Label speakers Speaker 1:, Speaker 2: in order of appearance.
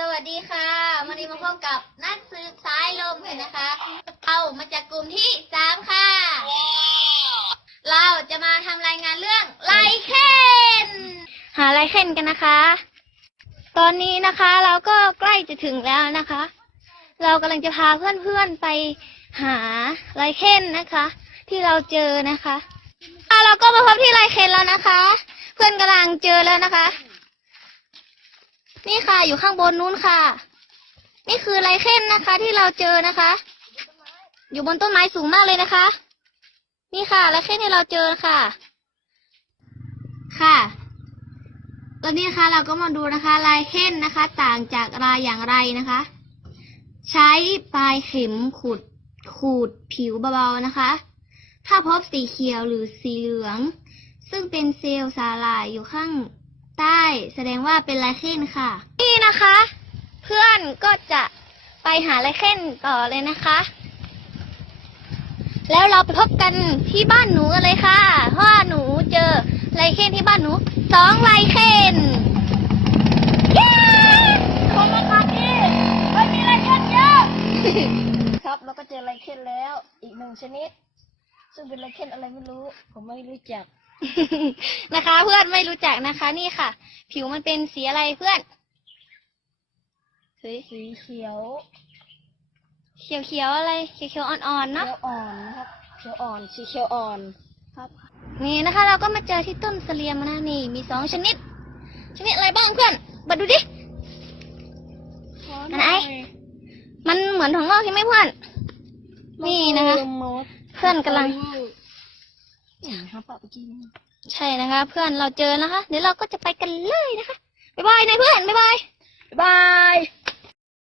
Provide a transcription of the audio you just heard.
Speaker 1: สวัสดีค่ะวันนี้มาพบกับนักสืบสายลมกันนะคะ เอามาจากกลุ่มที่สามค่ะ เราจะมาทำรายงานเรื่องไลเคนหาไลเคนกันนะคะ ตอนนี้นะคะเราก็ใกล้จะถึงแล้วนะคะ เรากำลังจะพาเพื่อนๆไปหาไลเคนนะคะ ที่เราเจอนะคะอะเราก็มาพบที่ไลเคนแล้วนะคะ เพื่อนกำลังเจอแล้วนะคะ นี่ค่ะอยู่ข้างบนนู้นค่ะ นี่คือไรเคนนะคะ ที่เราเจอนะคะ อยู่บนต้นไม้สูงมากเลยนะคะ นี่ค่ะไรเคนที่เราเจอค่ะ ค่ะตอนนี้นะคะเราก็มาดูนะคะ ลายเคนนะคะ ต่างจากลายอย่างไรนะคะ ใช้ปลายเข็มขูดขูดผิวเบาๆนะคะ ถ้าพบสีเขียวหรือสีเหลือง ซึ่งเป็นเซลล์สาหร่ายอยู่ข้าง ใต้แสดงว่าเป็นไลเคนค่ะ นี่นะคะ เพื่อนก็จะไปหาไลเคนต่อเลยนะคะ แล้วเราไปพบกันที่บ้านหนูกันเลยค่ะเพราะว่าหนูเจอไลเคนที่บ้านหนูสองไลเคนเย้คนละครับพี่มันมีไลเคนเยอะ
Speaker 2: ครับแล้วก็เจอไลเคนแล้ว อีกหนึ่งชนิด ซึ่งเป็นไลเคนอะไรไม่รู้ ผมไม่รู้จัก
Speaker 1: นะคะ เพื่อนไม่รู้จักนะคะ นี่ค่ะ ผิวมันเป็นสีอะไรเพื่อนเฮ้ย
Speaker 2: สีเขียว
Speaker 1: เขียวเขียวๆอะไร เขียวเขียวๆอ่อนๆ
Speaker 2: เขี
Speaker 1: เนาะ
Speaker 2: ยวอ่อนนะครับ เขียวอ่อน สีเขียวอ่อน
Speaker 1: ครับ นี่นะคะ เราก็มาเจอที่ต้นเสลียมนะนี่ มีสองชนิด ชนิดอะไรบ้างเพื่อนมาดูดิอันไหนมันเหมือนถั่วงอกใช่ไหมเพื่อน นี่นะคะ เพื่อนกำลัง
Speaker 2: นะครับเกี้
Speaker 1: ใช่นะคะ เพื่อนเราเจอนะคะ เดี๋ยวเราก็จะไปกันเลยนะคะบ๊ายบายนายเพื่อนบ๊ายบายบ๊ายบาย